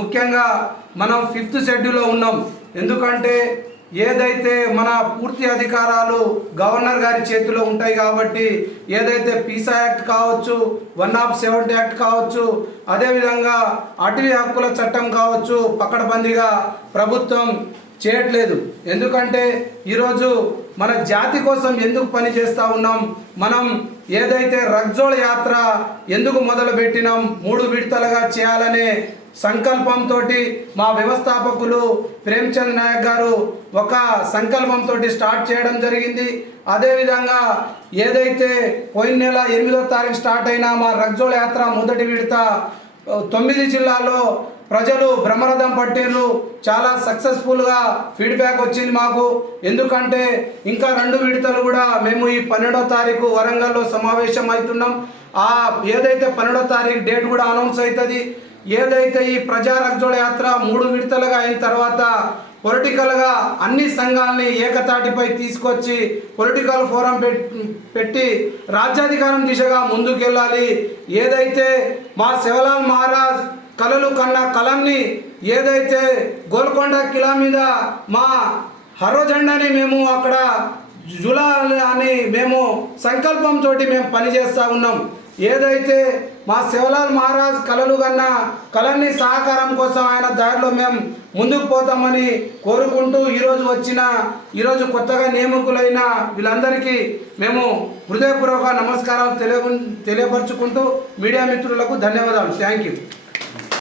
ముఖ్యంగా మనం 5th షెడ్యూల్లో ఉన్నాం. ఎందుకంటే ఏదైతే మన పూర్తి అధికారాలు గవర్నర్ గారి చేతిలో ఉంటాయి కాబట్టి ఏదైతే పీసా యాక్ట్ కావచ్చు, 170 యాక్ట్ కావచ్చు, అదేవిధంగా అటవీ హక్కుల చట్టం కావచ్చు పకడ్బందీగా ప్రభుత్వం చేయట్లేదు. ఎందుకంటే ఈరోజు మన జాతి కోసం ఎందుకు పని చేస్తూ ఉన్నాం, మనం ఏదైతే రగ్జోల్ యాత్ర ఎందుకు మొదలుపెట్టినాం, 3 విడతలుగా చేయాలనే సంకల్పంతో మా వ్యవస్థాపకులు ప్రేమ్చంద్ నాయక్ గారు ఒక సంకల్పంతో స్టార్ట్ చేయడం జరిగింది. అదేవిధంగా ఏదైతే పోయిన నెల 8వ తారీఖు స్టార్ట్ అయిన మా రగ్జోల్ యాత్ర మొదటి విడత 9 జిల్లాల్లో ప్రజలు బ్రహ్మరథం పట్టిర్రు. చాలా సక్సెస్ఫుల్గా ఫీడ్బ్యాక్ వచ్చింది మాకు. ఎందుకంటే ఇంకా 2 విడతలు కూడా మేము ఈ 12వ తారీఖు వరంగల్లో సమావేశం అవుతున్నాం. ఏదైతే 12వ తారీఖు డేట్ కూడా అనౌన్స్ అవుతుంది. ఏదైతే ఈ ప్రజా రగ్జోల్ యాత్ర 3 విడతలుగా అయిన తర్వాత పొలిటికల్గా అన్ని సంఘాలని ఏకతాటిపై తీసుకొచ్చి పొలిటికల్ ఫోరం పెట్టి రాజ్యాధికారం దిశగా ముందుకెళ్ళాలి. ఏదైతే మా శివలాల్ మహారాజ్ కలలు కన్న కలంని ఏదైతే గోల్కొండ కిలా మీద మా హర్ర జెండాని మేము అక్కడ జులాలి అని మేము సంకల్పంతో మేము పనిచేస్తూ ఉన్నాం. ఏదైతే మా శివలాల్ మహారాజ్ కలలు కన్న కళని సహకారం కోసం ఆయన దారిలో మేము ముందుకు పోతామని కోరుకుంటూ ఈరోజు కొత్తగా నియమితులైన వీళ్ళందరికీ మేము హృదయపూర్వక నమస్కారాలు తెలియపరుచుకుంటూ మీడియా మిత్రులకు ధన్యవాదాలు. Thank you.